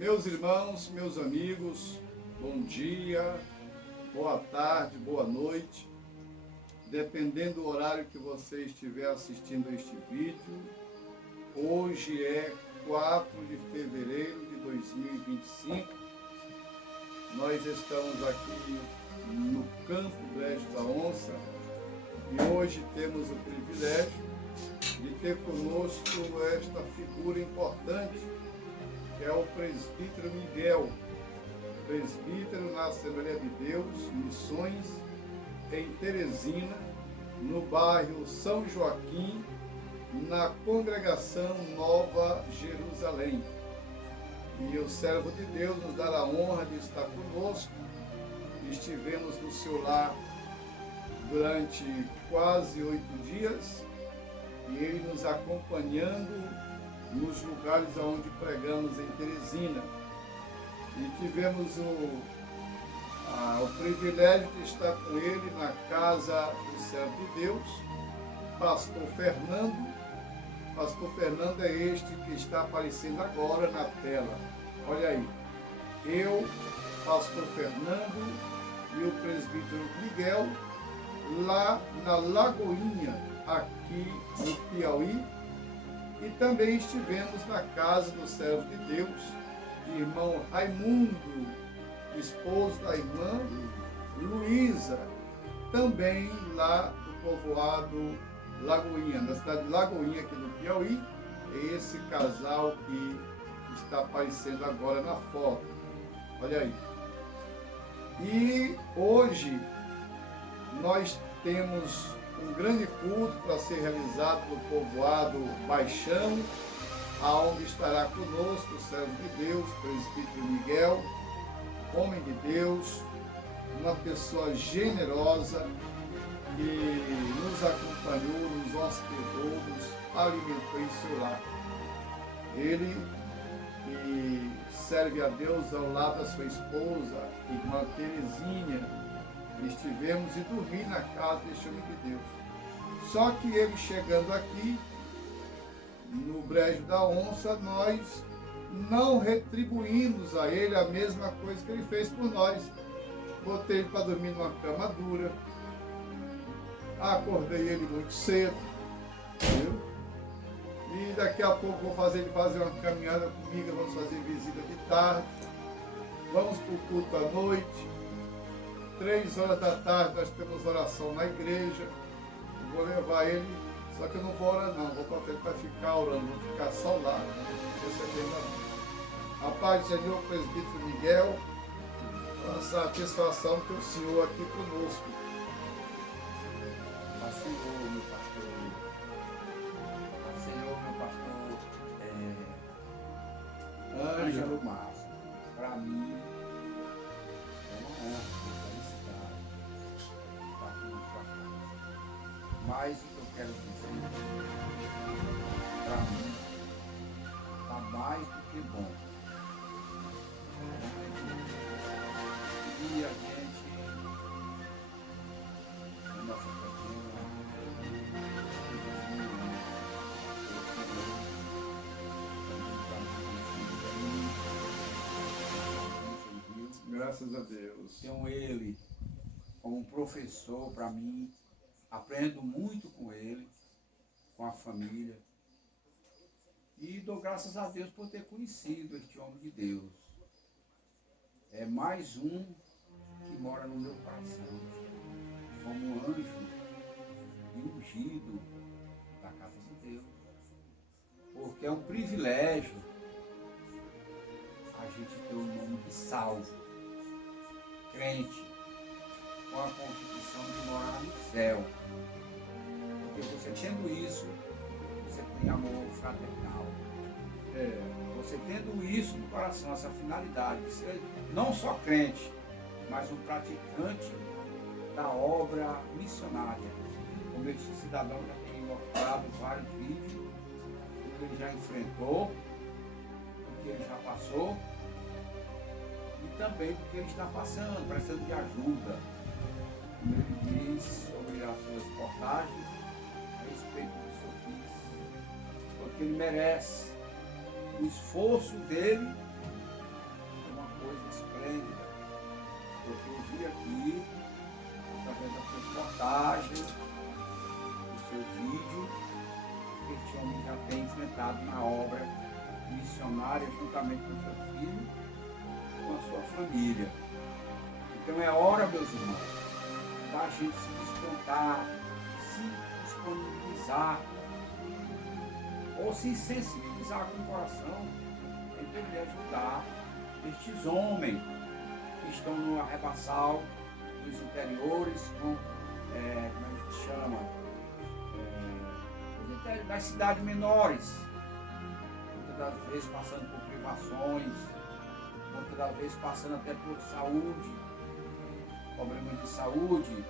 Meus irmãos, meus amigos, bom dia, boa tarde, boa noite. Dependendo do horário que você estiver assistindo este vídeo, hoje é 4 de fevereiro de 2025. Nós estamos aqui no Campo Brejo da Onça e hoje temos o privilégio de ter conosco esta figura importante, que é o presbítero Miguel, presbítero na Assembleia de Deus, Missões, em Teresina, no bairro São Joaquim, na Congregação Nova Jerusalém. E o servo de Deus nos dá a honra de estar conosco. Estivemos no seu lar durante quase 8 dias e ele nos acompanhando nos lugares onde pregamos em Teresina. E tivemos o privilégio de estar com ele na casa do servo de Deus, pastor Fernando. Pastor Fernando é este que está aparecendo agora na tela. Olha aí, eu, pastor Fernando e o presbítero Miguel, lá na Lagoinha, aqui no Piauí. E também estivemos na casa do servo de Deus, irmão Raimundo, esposo da irmã Luísa, também lá do povoado Lagoinha, na cidade de Lagoinha, aqui no Piauí. É esse casal que está aparecendo agora na foto. Olha aí. E hoje nós temos um grande culto para ser realizado no povoado Baixão, aonde estará conosco o servo de Deus, presbítero Miguel, homem de Deus, uma pessoa generosa que nos acompanhou, nos hospedou, nos alimentou em seu lar. Ele que serve a Deus ao lado da sua esposa, irmã Terezinha. Estivemos e dormi na casa deste homem de Deus. Só que ele chegando aqui, no Brejo da Onça, nós não retribuímos a ele a mesma coisa que ele fez por nós. Botei ele para dormir numa cama dura, acordei ele muito cedo, viu? E daqui a pouco vou fazer ele fazer uma caminhada comigo, vamos fazer visita de tarde, vamos para o culto à noite. 3 horas da tarde nós temos oração na igreja. Eu vou levar ele, só que eu não vou orar não, vou botar ele para ficar orando, vou ficar só lá, recebendo a mão. A paz do Senhor, presbítero Miguel, a satisfação ter o Senhor aqui conosco. Paz do Senhor, meu pastor. Paz do Senhor, meu pastor. Ângelo Márcio. Para mim, é uma honra, uma felicidade estar aqui na sua casa. Mas o que eu quero dizer, para mim, está mais do que bom. E a gente, na nossa pequena, Graças a Deus. tenho ele como professor para mim, aprendo muito com ele, com a família, e dou graças a Deus por ter conhecido este homem de Deus. É mais um que mora no meu coração, como um anjo e ungido da casa de Deus, porque é um privilégio a gente ter o nome de salvo, crente, com a constituição de morar no céu. Porque você tendo isso, você tem amor fraternal. Você tendo isso no coração, essa finalidade de ser não só crente, mas um praticante da obra missionária. Como esse cidadão já tem mostrado vários vídeos, o que ele já enfrentou, o que ele já passou, e também do que ele está passando, precisando de ajuda. Como ele diz sobre as suas postagens a respeito do seu filho, porque ele merece o esforço dele com seu filho, com a sua família. Então é hora, meus irmãos, da gente se descontar, se disponibilizar, ou se sensibilizar com o coração em poder ajudar estes homens que estão no arrebaçal dos interiores, como é que se chama? Das cidades menores, muitas das vezes passando por privações, muitas das vezes passando até por saúde, problemas de saúde,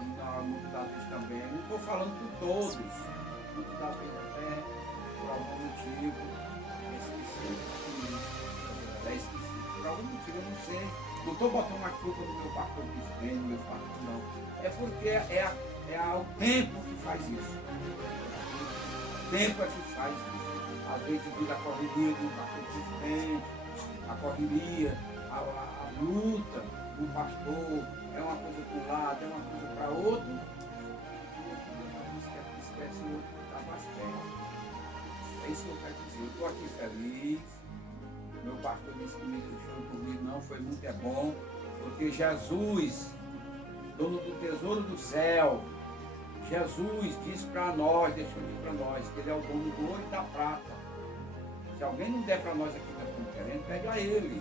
e muitas das vezes também, não estou falando por todos, muitas das vezes até por algum motivo esquecido, por algum motivo, eu não sei, não estou botando a culpa no meu pastor Cristiano, no meu pastor não, é porque é o tempo que faz isso. O tempo é que faz isso. Às vezes devido à correria do pastor presidente, a correria, a luta do pastor, é uma coisa para um lado, é uma coisa para outro, e esquece o outro que está mais perto. É isso que eu quero dizer. Eu estou aqui feliz. Meu pastor disse que me deixou comigo, não, foi muito bom, porque Jesus, dono do tesouro do céu, Jesus disse para nós, deixou de para nós, que Ele é o dono do ouro e da prata. Se alguém não der para nós aquilo que estamos querendo, pega a Ele.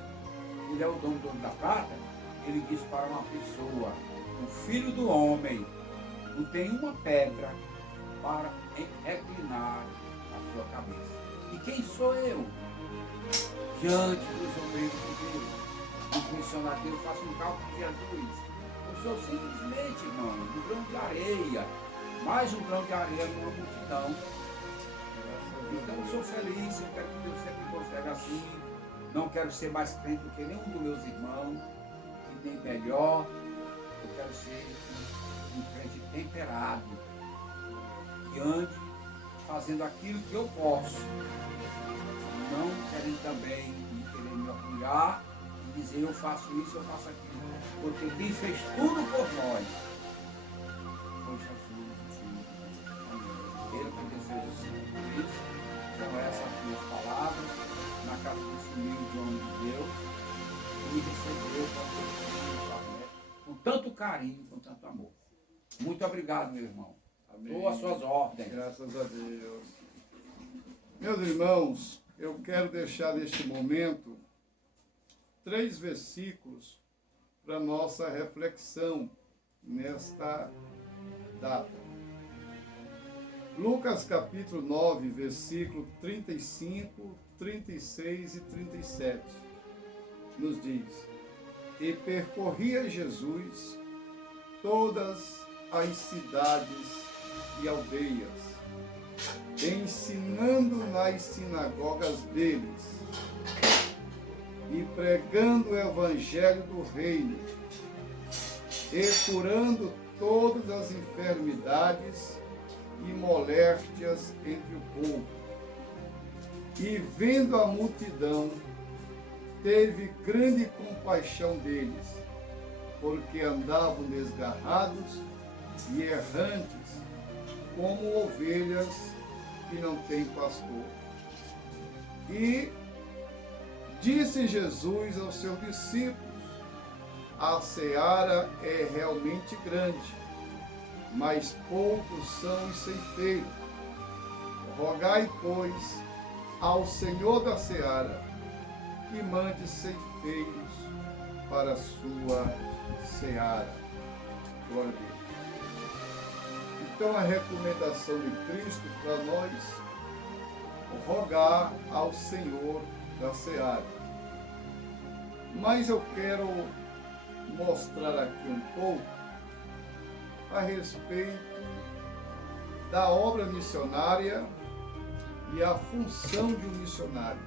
Ele é o dono do ouro e da prata. Ele disse para uma pessoa, o Filho do Homem não tem uma pedra para reclinar a sua cabeça. E quem sou eu? Diante dos obreiros de Deus, dos missionários, eu faço um cálculo de Jesus. Eu sou simplesmente, irmão, um grão de areia. Mais um grão de areia numa multidão. Então eu sou feliz, eu quero que Deus sempre consiga assim. Não quero ser mais crente do que nenhum dos meus irmãos, e nem melhor. Eu quero ser um crente temperado, diante, fazendo aquilo que eu posso. Não querendo também querer me orgulhar e dizer eu faço isso, eu faço aquilo. Porque quem fez tudo por nós foi Jesus. Ele que fez o Senhor. Então essas duas palavras, na casa desse humilde homem de Deus, e me recebeu com tanto carinho, com tanto amor. Muito obrigado, meu irmão. Estou às suas ordens. Graças a Deus. Meus irmãos, eu quero deixar neste momento 3 versículos para nossa reflexão nesta data. Lucas capítulo 9, versículo 35, 36 e 37, nos diz: E percorria Jesus todas as cidades e aldeias, ensinando nas sinagogas deles e pregando o evangelho do reino e curando todas as enfermidades e moléstias entre o povo. E vendo a multidão, teve grande compaixão deles, porque andavam desgarrados e errantes, como ovelhas que não têm pastor. E disse Jesus aos seus discípulos: a seara é realmente grande, mas poucos são os ceifeiros. Rogai, pois, ao Senhor da seara que mande ceifeiros para a sua seara. Glória a Deus. Então a recomendação de Cristo para nós, rogar ao Senhor da seara. Mas eu quero mostrar aqui um pouco a respeito da obra missionária e a função de um missionário.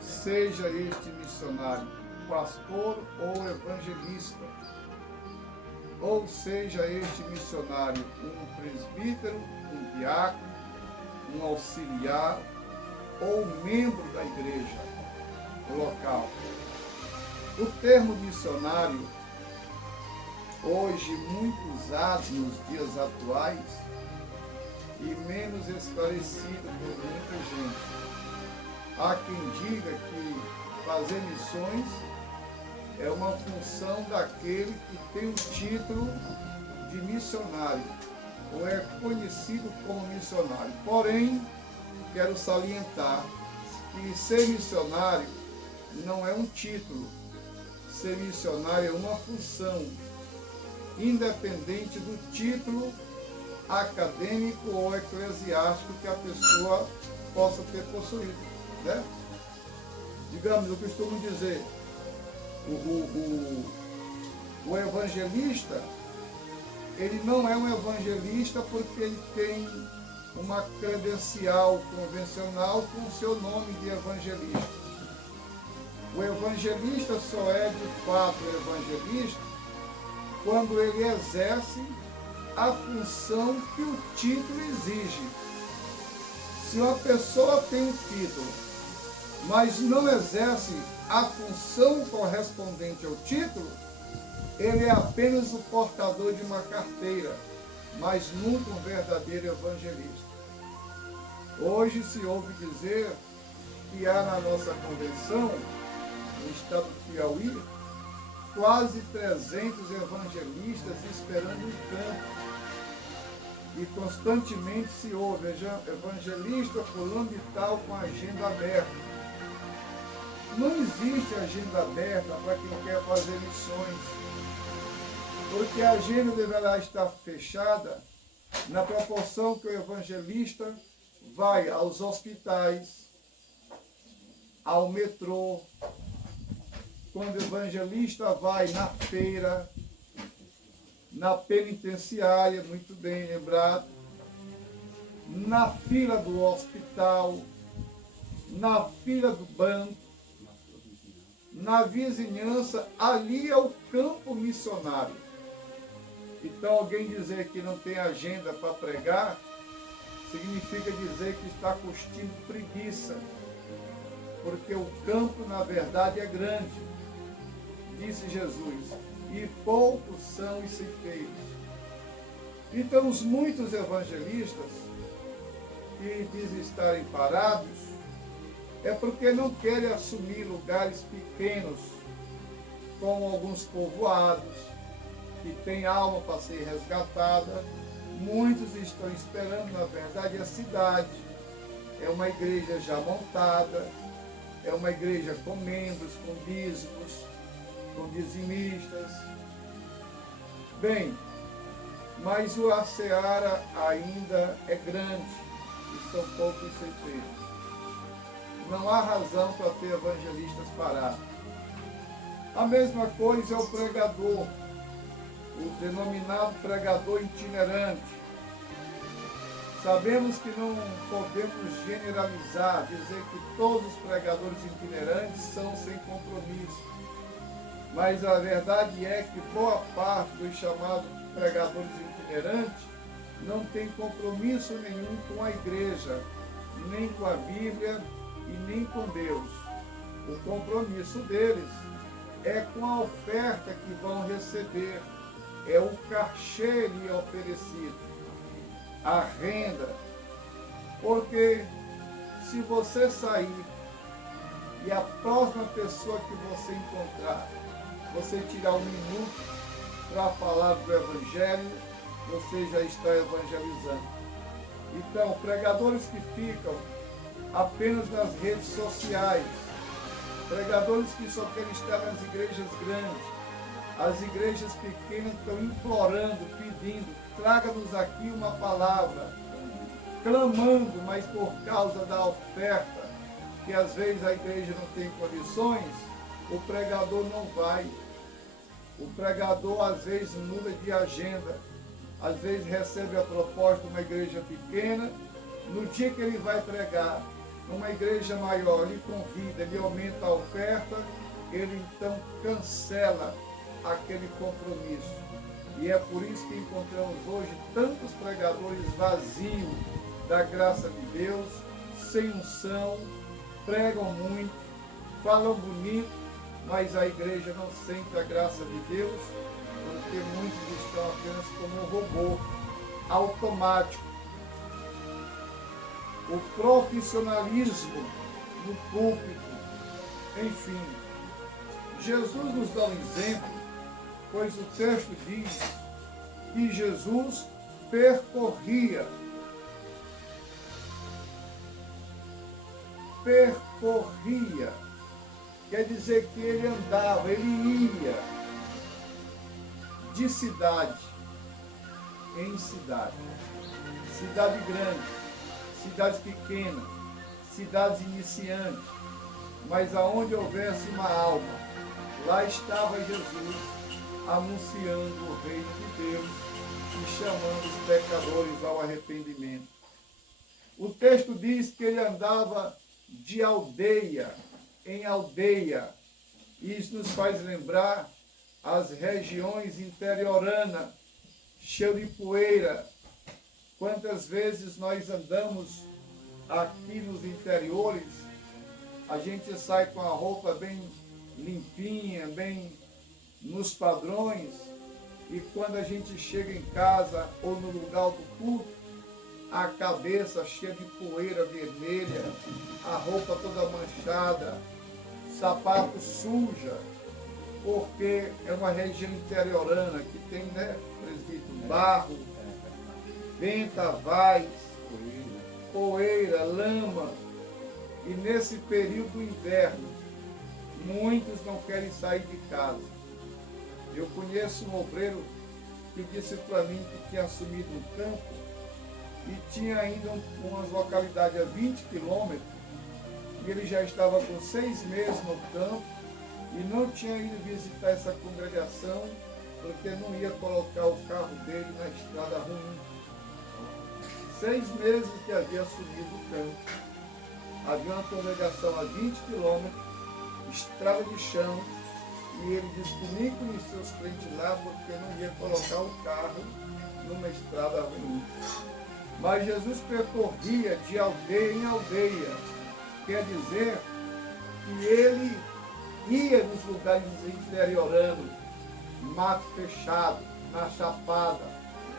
Seja este missionário pastor ou evangelista, ou seja este missionário um presbítero, um diácono, um auxiliar ou membro da igreja local. O termo missionário, hoje muito usado nos dias atuais e menos esclarecido por muita gente. Há quem diga que fazer missões é uma função daquele que tem o título de missionário, ou é conhecido como missionário. Porém, quero salientar que ser missionário não é um título. Ser missionário é uma função, independente do título acadêmico ou eclesiástico que a pessoa possa ter possuído, né? Digamos, eu costumo dizer, o evangelista, ele não é um evangelista porque ele tem uma credencial convencional com o seu nome de evangelista. O evangelista só é de fato evangelista quando ele exerce a função que o título exige. Se uma pessoa tem um título, mas não exerce a função correspondente ao título, ele é apenas o portador de uma carteira, mas nunca um verdadeiro evangelista. Hoje se ouve dizer que há na nossa convenção, no estado do Piauí, quase 300 evangelistas esperando um campo. E constantemente se ouve evangelista fulano de tal com agenda aberta. Não existe agenda aberta para quem quer fazer missões, porque a agenda deverá estar fechada na proporção que o evangelista vai aos hospitais, ao metrô, quando o evangelista vai na feira, na penitenciária, muito bem lembrado, na fila do hospital, na fila do banco, na vizinhança, ali é o campo missionário. Então, alguém dizer que não tem agenda para pregar, significa dizer que está curtindo preguiça, porque o campo, na verdade, é grande, disse Jesus, e poucos são os ceifeiros. Então, os muitos evangelistas que dizem estarem parados é porque não querem assumir lugares pequenos, como alguns povoados, que têm alma para ser resgatada. Muitos estão esperando, na verdade, a cidade. É uma igreja já montada, é uma igreja com membros, com dízimos, com dizimistas. Bem, mas a seara ainda é grande e são poucos ceifeiros. Não há razão para ter evangelistas parados. A mesma coisa é o pregador, o denominado pregador itinerante. Sabemos que não podemos generalizar, dizer que todos os pregadores itinerantes são sem compromisso. Mas a verdade é que boa parte dos chamados pregadores itinerantes não tem compromisso nenhum com a igreja, nem com a Bíblia e nem com Deus. O compromisso deles é com a oferta que vão receber, é o cachê lhe oferecido, a renda. Porque se você sair e a próxima pessoa que você encontrar, você tirar um minuto para falar do Evangelho, você já está evangelizando. Então, pregadores que ficam apenas nas redes sociais, pregadores que só querem estar nas igrejas grandes, as igrejas pequenas estão implorando, pedindo, traga-nos aqui uma palavra, clamando, mas por causa da oferta, que às vezes a igreja não tem condições, o pregador não vai. O pregador às vezes muda de agenda, às vezes recebe a proposta de uma igreja pequena, no dia que ele vai pregar numa igreja maior, ele convida, ele aumenta a oferta, ele então cancela aquele compromisso. E é por isso que encontramos hoje tantos pregadores vazios da graça de Deus, sem unção, pregam muito, falam bonito, mas a igreja não sente a graça de Deus, porque muitos estão apenas como um robô automático. O profissionalismo no púlpito, enfim. Jesus nos dá um exemplo, pois o texto diz que Jesus percorria. Quer dizer que ele andava, ele ia de cidade em cidade. Cidade grande, cidade pequena, cidades iniciantes, mas aonde houvesse uma alma, lá estava Jesus anunciando o reino de Deus e chamando os pecadores ao arrependimento. O texto diz que ele andava de aldeia em aldeia. Isso nos faz lembrar as regiões interioranas, cheio de poeira. Quantas vezes nós andamos aqui nos interiores, a gente sai com a roupa bem limpinha, bem nos padrões, e quando a gente chega em casa ou no lugar do culto, a cabeça cheia de poeira vermelha, a roupa toda manchada, sapato suja, porque é uma região interiorana que tem, né, presbítero, barro, ventavais, poeira, lama. E nesse período do inverno, muitos não querem sair de casa. Eu conheço um obreiro que disse para mim que tinha assumido um campo e tinha ainda umas localidades a 20 quilômetros, e ele já estava com 6 meses no campo e não tinha ido visitar essa congregação porque não ia colocar o carro dele na estrada ruim. 6 meses que havia assumido o campo. Havia uma congregação a 20 quilômetros, estrada de chão, e ele disse que nem conhecia os crentes lá porque não ia colocar o carro numa estrada ruim. Mas Jesus percorria de aldeia em aldeia, quer dizer que ele ia nos lugares interioranos, mato fechado, na chapada,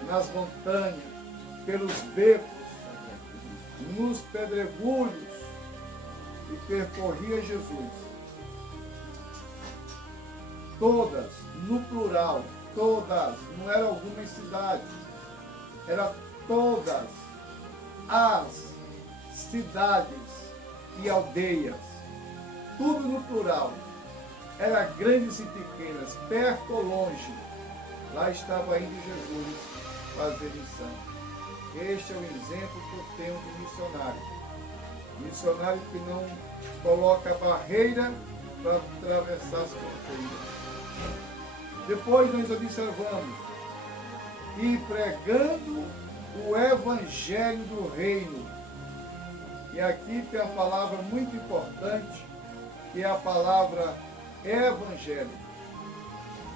nas montanhas, pelos becos, nos pedregulhos, e percorria Jesus. Todas, no plural, todas, não era algumas cidades, era todas as cidades e aldeias, tudo no plural, era grandes e pequenas, perto ou longe, lá estava indo Jesus fazer missão. Este é o exemplo que eu tenho de missionário. Missionário que não coloca barreira para atravessar as fronteiras. Depois nós observamos, e pregando o evangelho do reino. E aqui tem a palavra muito importante, que é a palavra evangelho.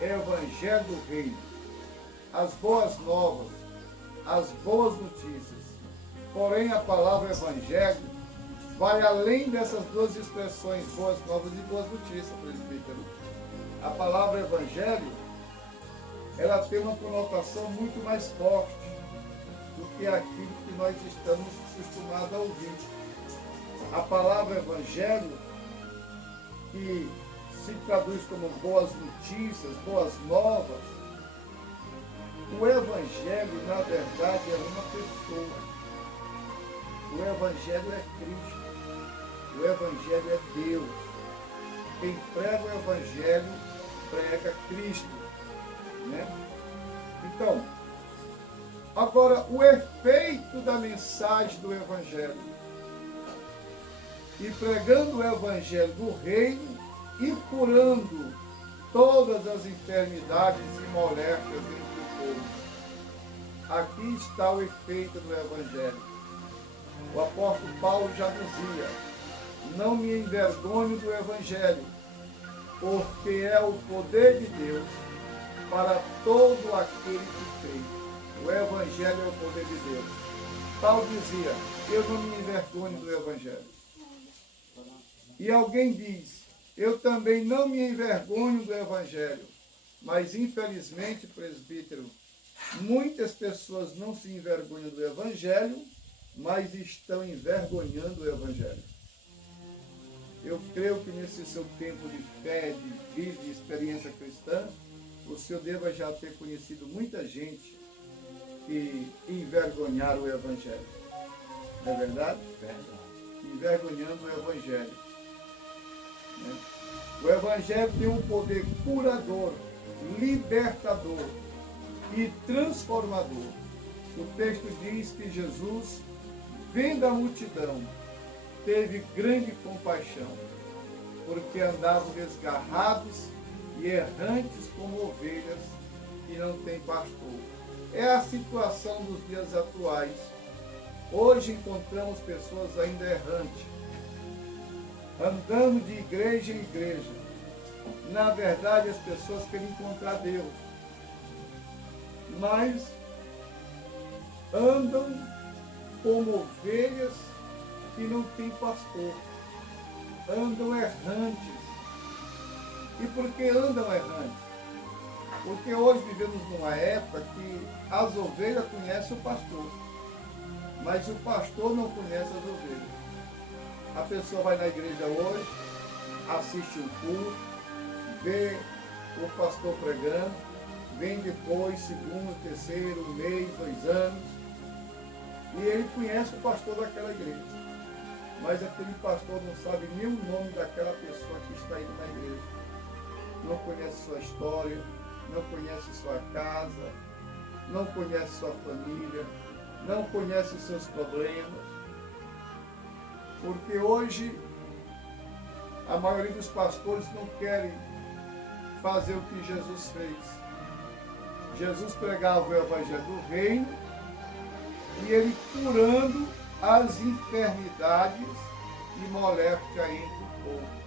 Evangelho do reino. As boas novas, as boas notícias. Porém, a palavra evangelho vai além dessas duas expressões, boas novas e boas notícias, presbítero. A palavra evangelho, ela tem uma conotação muito mais forte do que aquilo que nós estamos acostumados a ouvir. A palavra evangelho, que se traduz como boas notícias, boas novas, o evangelho, na verdade, é uma pessoa. O evangelho é Cristo. O evangelho é Deus. Quem prega o evangelho, prega Cristo. Né? Então, agora, o efeito da mensagem do evangelho. E pregando o evangelho do reino e curando todas as enfermidades e moléstias entre o povo. Aqui está o efeito do evangelho. O apóstolo Paulo já dizia: não me envergonho do evangelho, porque é o poder de Deus para todo aquele que crê. O evangelho é o poder de Deus. Paulo dizia: eu não me envergonho do evangelho. E alguém diz: eu também não me envergonho do evangelho. Mas infelizmente, presbítero, muitas pessoas não se envergonham do evangelho, mas estão envergonhando o evangelho. Eu creio que nesse seu tempo de fé, de vida, de experiência cristã, o senhor deva já ter conhecido muita gente que envergonharam o Evangelho. Não é verdade? Verdade. Envergonhando o Evangelho. Né? O Evangelho tem um poder curador, libertador e transformador. O texto diz que Jesus, vendo a multidão, teve grande compaixão, porque andavam desgarrados e errantes como ovelhas que não têm pastor. É a situação dos dias atuais. Hoje encontramos pessoas ainda errantes, andando de igreja em igreja. Na verdade, as pessoas querem encontrar Deus, mas andam como ovelhas que não têm pastor. Andam errantes. E por que andam errantes? Porque hoje vivemos numa época que as ovelhas conhecem o pastor, mas o pastor não conhece as ovelhas. A pessoa vai na igreja hoje, assiste um culto, vê o pastor pregando, vem depois, segundo, terceiro, mês, 2 anos, e ele conhece o pastor daquela igreja. Mas aquele pastor não sabe nem o nome daquela pessoa que está indo na igreja. Não conhece sua história, não conhece sua casa, não conhece sua família, não conhece seus problemas. Porque hoje a maioria dos pastores não querem fazer o que Jesus fez. Jesus pregava o Evangelho do Reino e ele curando as enfermidades e moléstia entre o povo.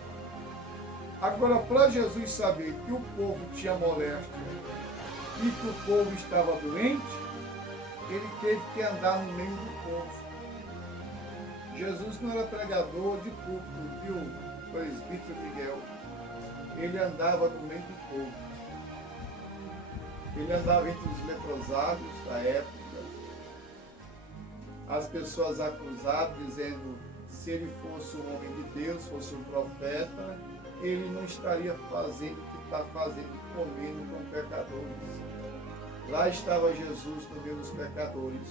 Agora, para Jesus saber que o povo tinha moléstia e que o povo estava doente, ele teve que andar no meio do povo. Jesus não era pregador de púlpito, viu, presbítero Miguel? Ele andava no meio do povo. Ele andava entre os leprosados da época. As pessoas acusadas, dizendo, se ele fosse um homem de Deus, fosse um profeta, ele não estaria fazendo o que está fazendo, comendo com pecadores. Lá estava Jesus no meio dos pecadores,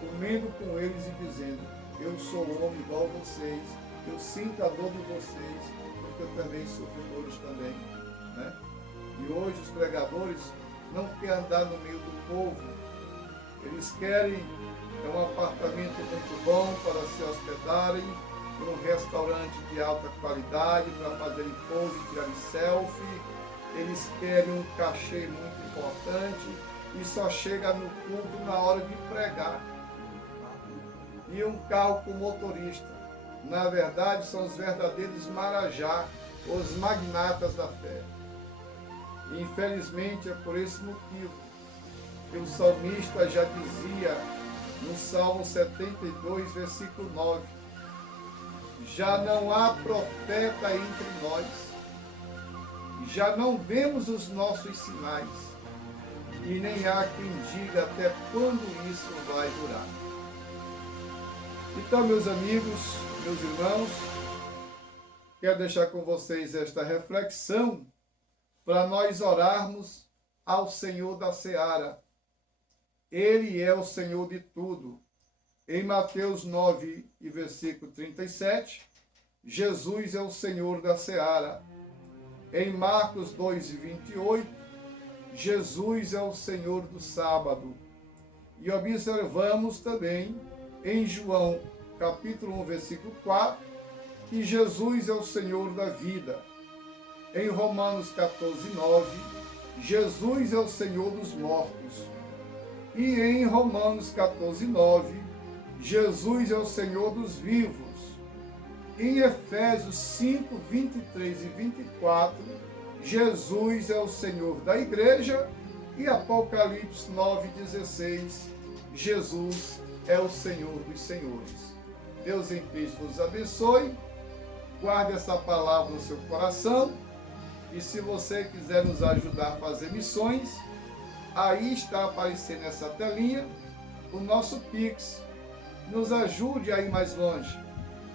comendo com eles e dizendo, eu sou homem igual a vocês, eu sinto a dor de vocês, porque eu também sofro dores também. Né? E hoje os pregadores não querem andar no meio do povo, eles querem um apartamento muito bom para se hospedarem, um restaurante de alta qualidade para fazerem pose e tirarem selfie, eles querem um cachê muito importante e só chega no culto na hora de pregar. E um carro com motorista. Na verdade, são os verdadeiros marajá, os magnatas da fé. E, infelizmente, é por esse motivo que o salmista já dizia no Salmo 72, versículo 9, já não há profeta entre nós, já não vemos os nossos sinais, e nem há quem diga até quando isso vai durar. Então, meus amigos, meus irmãos, quero deixar com vocês esta reflexão para nós orarmos ao Senhor da Seara. Ele é o Senhor de tudo. Em Mateus 9, e versículo 37, Jesus é o Senhor da Seara. Em Marcos 2, e 28, Jesus é o Senhor do sábado. E observamos também em João, capítulo 1, versículo 4, que Jesus é o Senhor da vida. Em Romanos 14, 9, Jesus é o Senhor dos mortos. E em Romanos 14, 9, Jesus é o Senhor dos vivos. Em Efésios 5, 23 e 24, Jesus é o Senhor da igreja. E Apocalipse 9, 16, Jesus é o Senhor dos senhores. Deus em Cristo vos abençoe. Guarde essa palavra no seu coração. E se você quiser nos ajudar a fazer missões, aí está aparecendo essa telinha, o nosso Pix. Nos ajude a ir mais longe.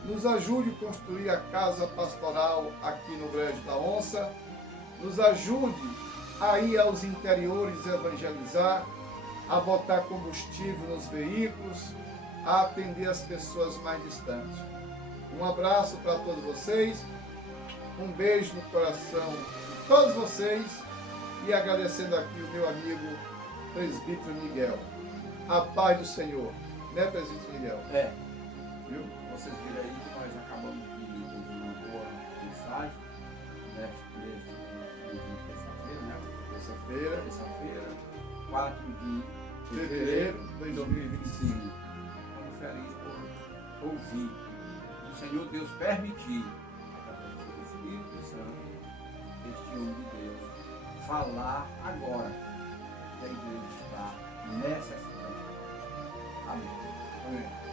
nos ajude a construir a casa pastoral aqui no Brejo da Onça, nos ajude a ir aos interiores evangelizar, a botar combustível nos veículos, a atender as pessoas mais distantes. Um abraço para todos vocês, um beijo no coração de todos vocês e agradecendo aqui o meu amigo presbítero Miguel. A paz do Senhor, né, presbítero Miguel? Viu? Vocês viram aí que nós acabamos de ouvir uma boa mensagem, nesta terça-feira, né? Terça-feira, 4 de fevereiro de 2025. Estamos felizes por ouvir o Senhor Deus permitir, através do Espírito Santo, este homem de Deus, falar agora que a igreja está necessitada. Amém. Amém.